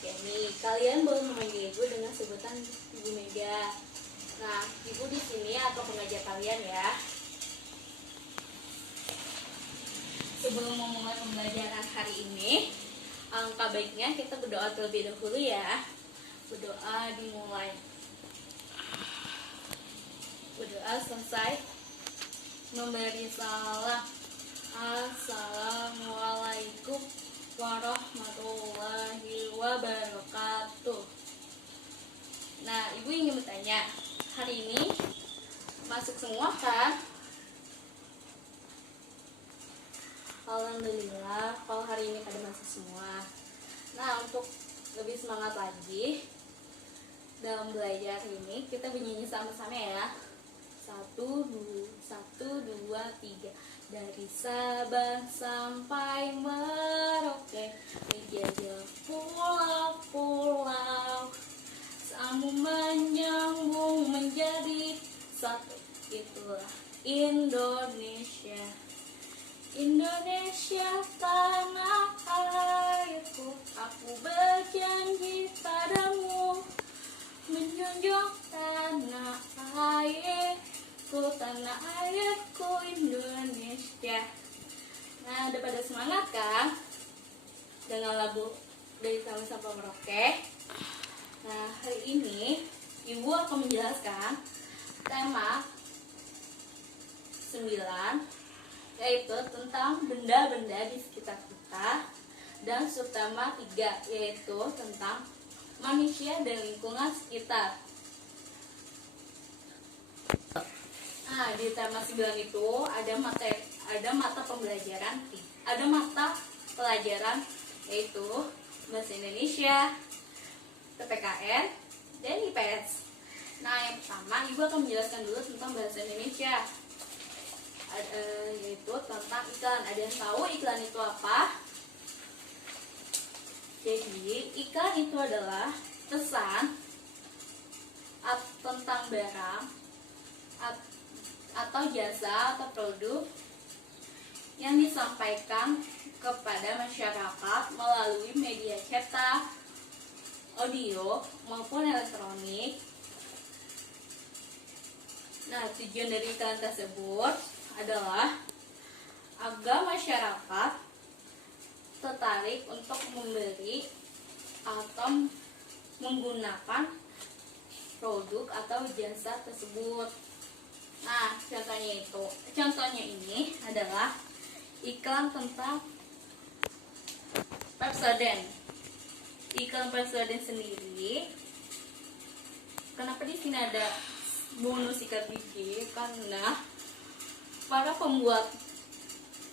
Oke nih, kalian boleh memanggil ibu dengan sebutan Ibu Mega. Nah, ibu di sini atau pengajar kalian ya. Sebelum memulai pembelajaran hari ini, alangkah baiknya kita berdoa terlebih dahulu ya. Berdoa dimulai. Berdoa selesai. Memberi salam. Assalamualaikum warahmatullahi wabarakatuh. Nah, ibu ingin bertanya, hari ini masuk semua kan? Alhamdulillah, kalau hari ini pada masuk semua. Nah, untuk lebih semangat lagi dalam belajar ini, kita bernyanyi sama-sama ya. 1, 2, 3. Dari Sabang sampai Merauke, menjajah pulau-pulau, Samu menyambung menjadi satu. Itulah Indonesia. Indonesia tanah airku, aku berjanji padamu, menjunjung tanah airku, tanah airku Indonesia. Nah, udah pada semangat kan dengan lagu dari Sabang sampai Merauke? Nah, hari ini ibu akan menjelaskan tema 9, yaitu tentang benda-benda di sekitar kita, dan subtema 3, yaitu tentang manusia dan lingkungan sekitar. Nah, di tema 9 itu ada mata pelajaran yaitu bahasa Indonesia, PPKN, dan IPS. Nah, yang pertama ibu akan menjelaskan dulu tentang bahasa Indonesia, yaitu tentang iklan. Ada yang tahu iklan itu apa? Jadi, iklan itu adalah pesan tentang barang atau jasa atau produk yang disampaikan kepada masyarakat melalui media cetak, audio, maupun elektronik. Nah, tujuan dari iklan tersebut adalah agar masyarakat tertarik untuk membeli atau menggunakan produk atau jasa tersebut. Nah, contohnya ini adalah iklan tentang Pepsodent. Iklan Pepsodent sendiri, kenapa di sini ada bonus sikat gigi? Karena para pembuat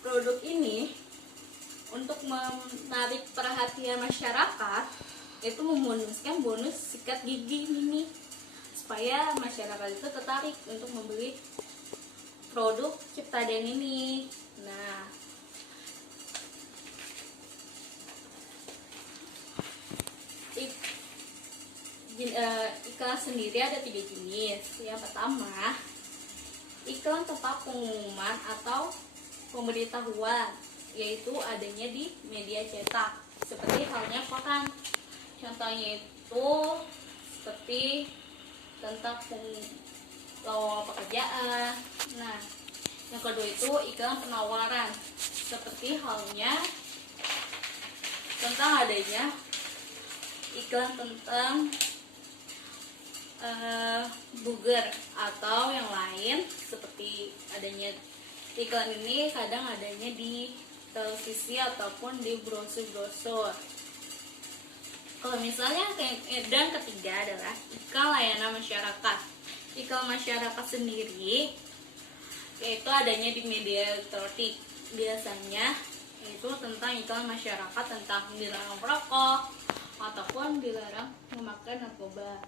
produk ini untuk menarik perhatian masyarakat itu membonuskan bonus sikat gigi ini supaya masyarakat itu tertarik untuk membeli produk Ciptaden ini. Nah, iklan sendiri ada 3 jenis. Yang pertama, iklan tempat pengumuman atau pemberitahuan, yaitu adanya di media cetak, seperti halnya koran. Contohnya itu seperti tentang lowongan pekerjaan. Nah, yang kedua itu iklan penawaran, seperti halnya tentang adanya iklan tentang burger atau yang lain, seperti adanya iklan ini kadang adanya di televisi ataupun di brosur-brosur. Kalau misalnya dan ketiga adalah iklan layanan masyarakat. Iklan masyarakat sendiri yaitu adanya di media elektronik, biasanya yaitu tentang iklan masyarakat tentang dilarang merokok ataupun dilarang memakai narkoba.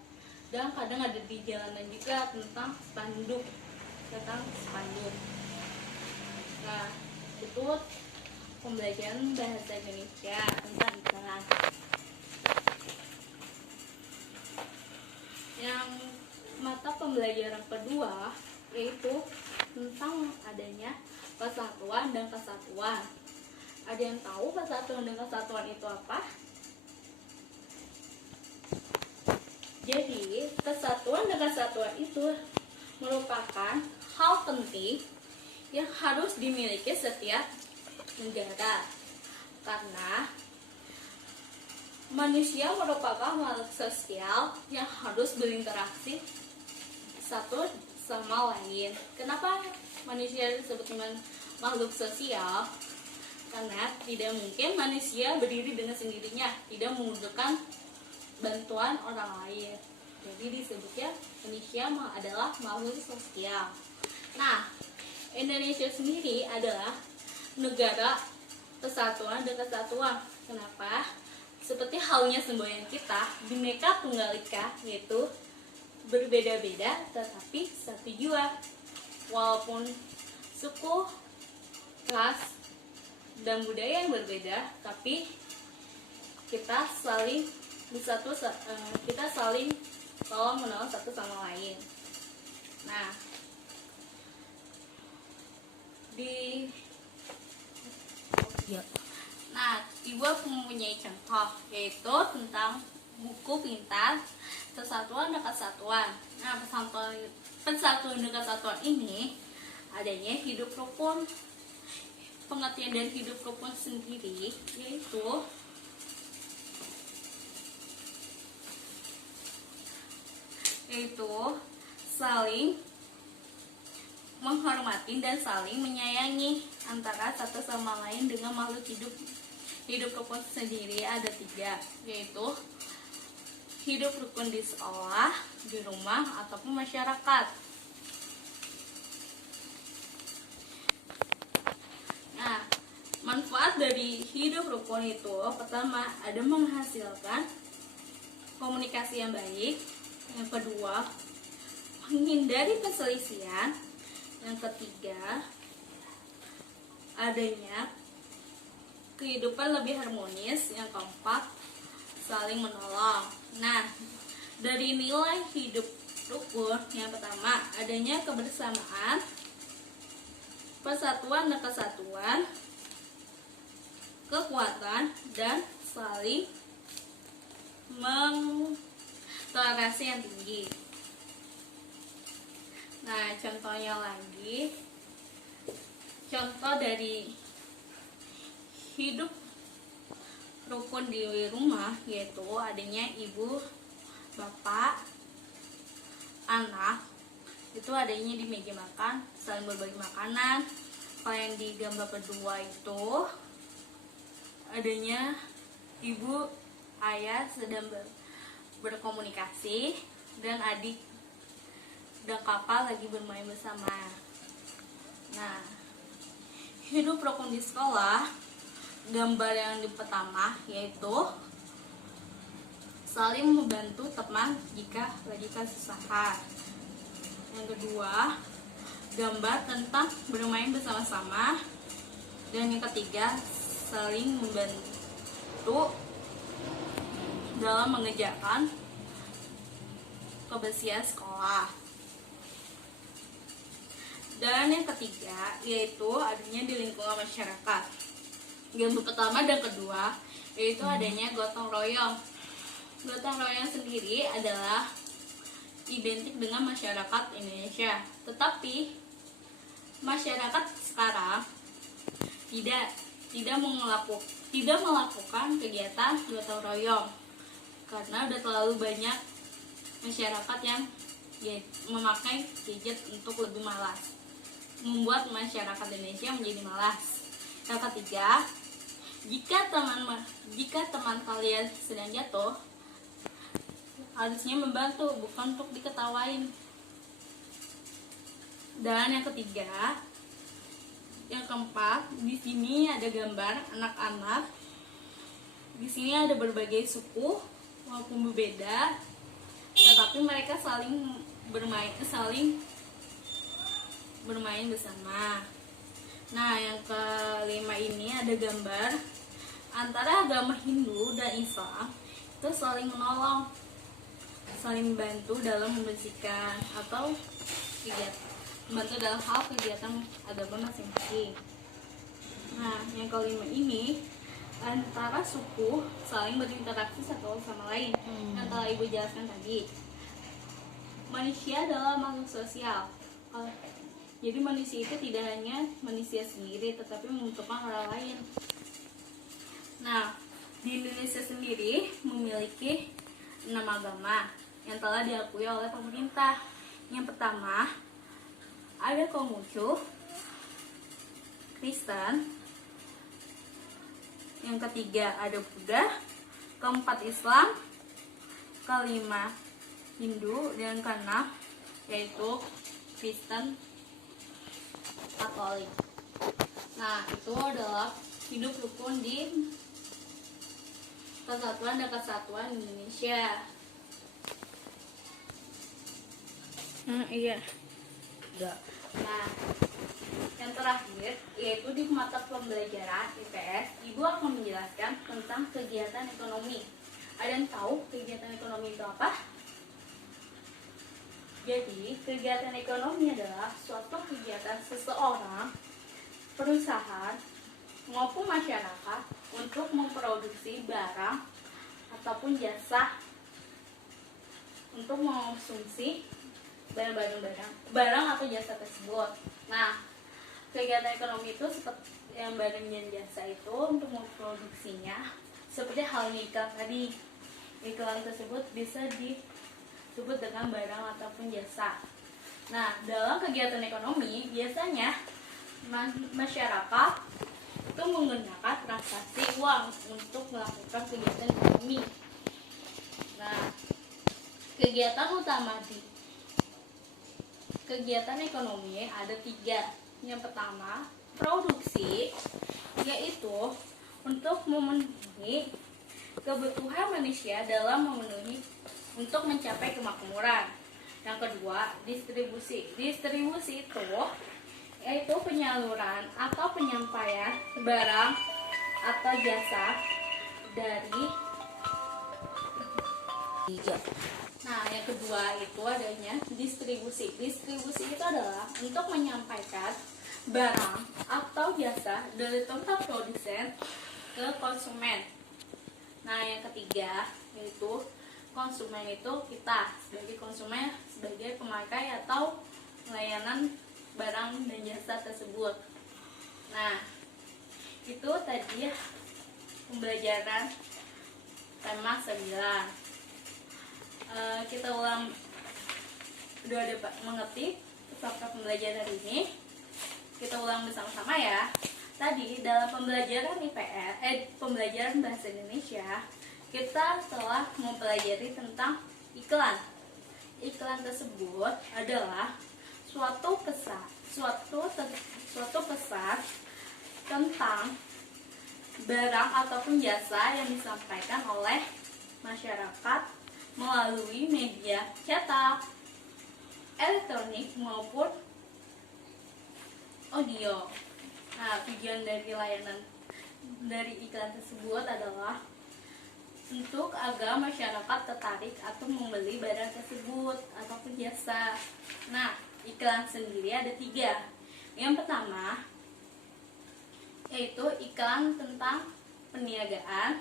Dan kadang ada di jalanan juga tentang spanduk. Nah, itu pembelajaran bahasa Indonesia tentang iklan. Yang mata pembelajaran kedua yaitu tentang adanya persatuan dan kesatuan. Ada yang tahu persatuan dan kesatuan itu apa? Jadi kesatuan dan kesatuan itu merupakan hal penting yang harus dimiliki setiap negara, karena manusia merupakan makhluk sosial yang harus berinteraksi satu sama lain. Kenapa manusia disebut makhluk sosial? Karena tidak mungkin manusia berdiri dengan sendirinya, tidak membutuhkan bantuan orang lain. Jadi disebutnya manusia adalah makhluk sosial. Nah, Indonesia sendiri adalah negara kesatuan dan kesatuan. Kenapa? Seperti halnya semboyan kita, Bhinneka Tunggal Ika, yaitu berbeda-beda tetapi satu jua. Walaupun suku, ras, dan budaya yang berbeda, tapi kita saling tolong menolong satu sama lain. Nah, Ibu mempunyai contoh, yaitu tentang buku pintar Persatuan dan Kesatuan. Nah, Persatuan dan Kesatuan ini adanya hidup rukun. Pengertian dari hidup rukun sendiri yaitu saling menghormati dan saling menyayangi antara satu sama lain dengan makhluk hidup. Hidup rukun sendiri ada 3, yaitu hidup rukun di sekolah, di rumah, ataupun masyarakat. Nah, manfaat dari hidup rukun itu pertama ada menghasilkan komunikasi yang baik, yang kedua menghindari perselisihan, yang ketiga adanya kehidupan lebih harmonis, yang keempat saling menolong. Nah, dari nilai hidup rukun yang pertama adanya kebersamaan, persatuan dan kesatuan, kekuatan, dan saling toleransi yang tinggi. Nah, contohnya lagi, contoh dari hidup rukun di rumah yaitu adanya ibu, bapak, anak, itu adanya di meja makan, saling berbagi makanan. Kalau yang di gambar kedua itu adanya ibu, ayah sedang berkomunikasi, dan adik dan kakak lagi bermain bersama. Nah, hidup rukun di sekolah, gambar yang di pertama yaitu saling membantu teman jika lagi kesusahan. Yang kedua, gambar tentang bermain bersama-sama. Dan yang ketiga, saling membantu dalam mengerjakan kebersihan sekolah. Dan yang ketiga yaitu adanya di lingkungan masyarakat. Gambar pertama dan kedua yaitu adanya gotong royong. Gotong royong sendiri adalah identik dengan masyarakat Indonesia, tetapi masyarakat sekarang tidak melakukan kegiatan gotong royong karena udah terlalu banyak masyarakat yang memakai gadget untuk lebih malas, membuat masyarakat Indonesia menjadi malas. Yang ketiga, jika teman kalian sedang jatuh, harusnya membantu, bukan untuk diketawain. Dan yang ketiga, yang keempat, di sini ada gambar anak-anak. Di sini ada berbagai suku walaupun berbeda, tetapi mereka saling bermain bersama. Nah, yang kelima ini ada gambar antara agama Hindu dan Islam, itu saling menolong, saling membantu dalam membersihkan atau membantu dalam hal kegiatan agama masing-masing. Nah, yang kelima ini antara suku saling berinteraksi satu sama lain. Yang telah ibu jelaskan tadi, manusia adalah makhluk sosial. Jadi manusia itu tidak hanya manusia sendiri, tetapi membutuhkan orang lain. Nah, di Indonesia sendiri memiliki 6 agama yang telah diakui oleh pemerintah. Yang pertama ada Konghucu, Kristen. Yang ketiga ada Buddha. Keempat Islam. Kelima Hindu. Dan keenam yaitu Kristen Katolik. Nah, itu adalah hidup rukun di Persatuan dan Kesatuan Indonesia. Iya. Nah, yang terakhir yaitu di mata pembelajaran IPS, ibu akan menjelaskan tentang kegiatan ekonomi. Ada yang tahu kegiatan ekonomi itu apa? Jadi, kegiatan ekonomi adalah suatu kegiatan seseorang, perusahaan, maupun masyarakat untuk memproduksi barang ataupun jasa untuk mengonsumsi barang atau jasa tersebut. Nah, kegiatan ekonomi itu seperti yang barang dan jasa itu untuk memproduksinya, seperti halnya iklan tadi. Iklan tersebut bisa disebut dengan barang ataupun jasa. Nah, dalam kegiatan ekonomi biasanya masyarakat itu menggunakan transaksi uang untuk melakukan kegiatan ekonomi. Nah, kegiatan utama di kegiatan ekonomi ada 3. Yang pertama, produksi, yaitu untuk memenuhi kebutuhan manusia untuk mencapai kemakmuran. Yang kedua, distribusi. Distribusi itu yaitu penyaluran atau penyampaian barang atau jasa dari. Nah, yang kedua itu adanya distribusi. Distribusi itu adalah untuk menyampaikan barang atau jasa dari tempat produsen ke konsumen. Nah, yang ketiga yaitu konsumen itu kita sebagai konsumen, sebagai pemakai atau layanan barang dan jasa tersebut. Nah, itu tadi pembelajaran tema 9. Kita ulang, udah ada mengerti fakta pembelajaran hari ini. Kita ulang bersama-sama ya. Tadi dalam pembelajaran IPS, pembelajaran bahasa Indonesia, kita telah mempelajari tentang iklan. Iklan tersebut adalah suatu pesan tentang barang ataupun jasa yang disampaikan oleh masyarakat melalui media cetak, elektronik maupun audio. Nah, tujuan dari layanan dari iklan tersebut adalah untuk agar masyarakat tertarik atau membeli barang tersebut ataupun jasa. Nah, iklan sendiri ada 3. Yang pertama yaitu iklan tentang perniagaan,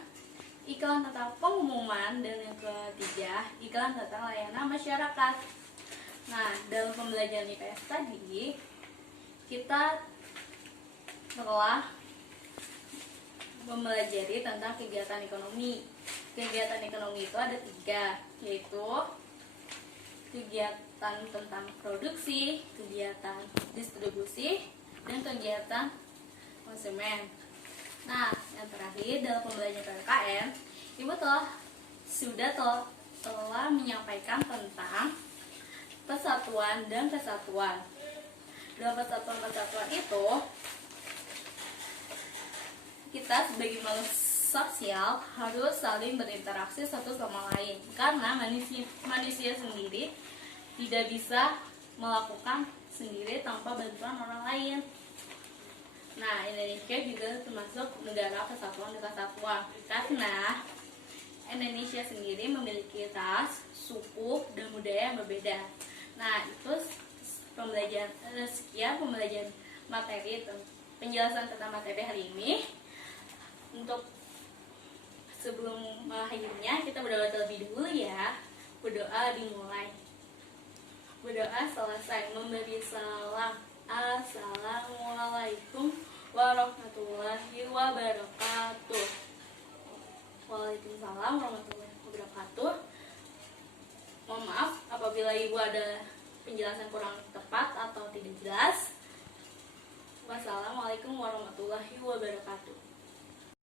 iklan tentang pengumuman, dan yang ketiga iklan tentang layanan masyarakat. Nah, dalam pembelajaran IPS tadi kita telah mempelajari tentang kegiatan ekonomi. Kegiatan ekonomi itu ada 3, yaitu kegiatan tentang produksi, kegiatan distribusi, dan kegiatan konsumen. Nah, yang terakhir dalam pembelajaran PPKN, Ibu telah menyampaikan tentang persatuan dan kesatuan. Dalam persatuan itu, kita sebagai makhluk sosial harus saling berinteraksi satu sama lain, karena manusia sendiri tidak bisa melakukan sendiri tanpa bantuan orang lain. Nah, Indonesia juga termasuk negara kesatuan dan kesatuan, karena Indonesia sendiri memiliki ras, suku, dan budaya yang berbeda. Nah, itu sekian pembelajaran materi penjelasan tentang materi hari ini. Untuk Sebelum mengakhirinya, kita berdoa terlebih dulu ya. Berdoa dimulai. Berdoa selesai, memberi salam. Assalamualaikum warahmatullahi wabarakatuh. Waalaikumsalam warahmatullahi wabarakatuh. Mohon maaf apabila ibu ada penjelasan kurang tepat atau tidak jelas. Wassalamualaikum warahmatullahi wabarakatuh.